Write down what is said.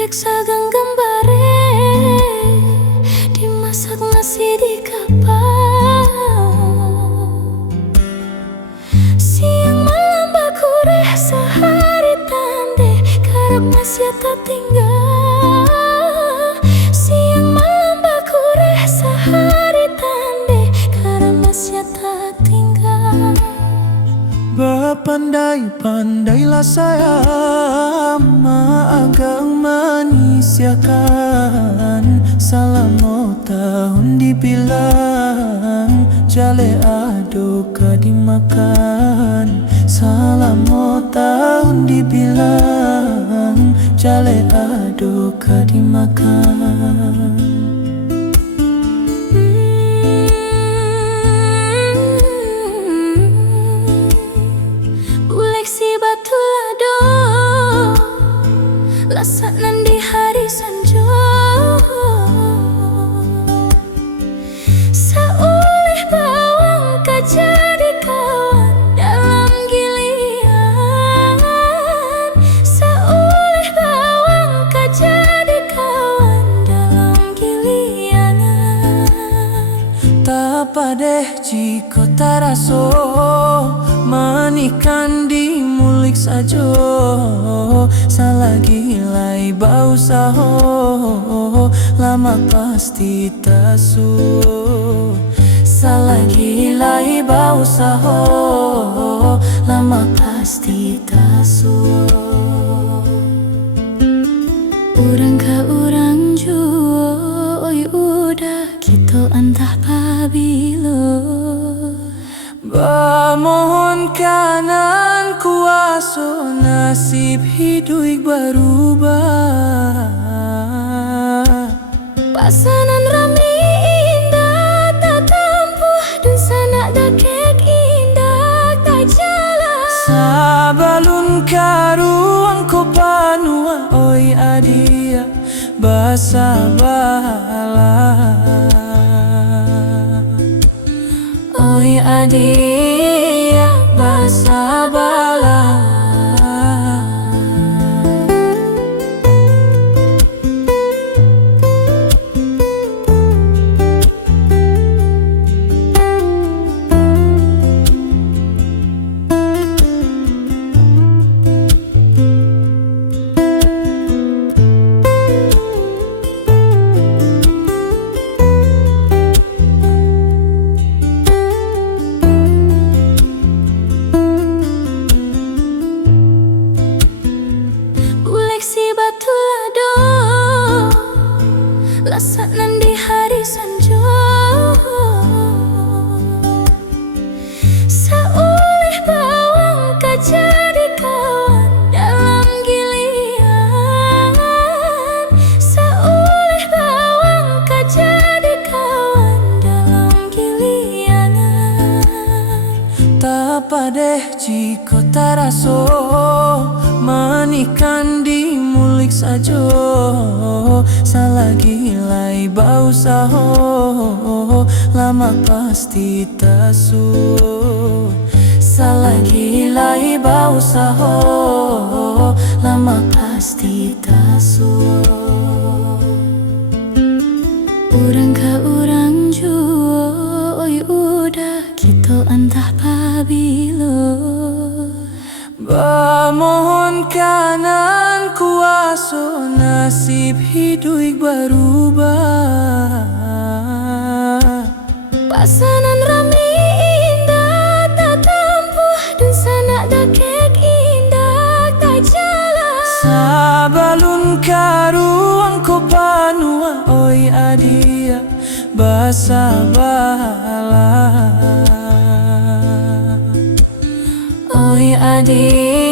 Peksa gambare dimasak nasi di kapal. Siang malam bakure sehari tande karep masih tak tinggal. Siang malam bakure sehari tande karep masih tak tinggal. Berpandai-pandailah saya maagang manisiakan. Selama tahun dibilang jale adoka dimakan. Selama tahun dibilang jale adoka dimakan. Lasak di hari sanjo seulih bawang jadi kawan dalam gilian. Seulih bawang jadi kawan dalam gilian. Tak padeh jika taraso manikan dimulik sajo. Salagi lai bau saho lama pasti tasu. Salagi lai bau saho lama pasti tasu. Urang ka urang juo oi udah kita antah pabilo. Mohon kanan kuasa nasib hidup berubah. Pasanan rami indah tak tampuh dan sanak dakek indah tak jalan. Sabalun karuang ko panua oi adia basabalah. Oi adia basabalah. Lasak di hari sanjo seulih bawang jadi kawan dalam gilian. Seulih bawang jadi kawan dalam gilian. Tak padeh jika taraso manikan dimulik sajo. Salagi lai bau saho lama pasti tasu. Salagi lai bau saho lama pasti tasu. Urang ka urang juo oi udah kita antah pabilo. Mohon kanan kuasa nasib hidup berubah. Pasanan rami indah tak tampuh dan sanak dakek indah tak jalan. Sabalun karuang ko panua oi adia basabalah. Oi adia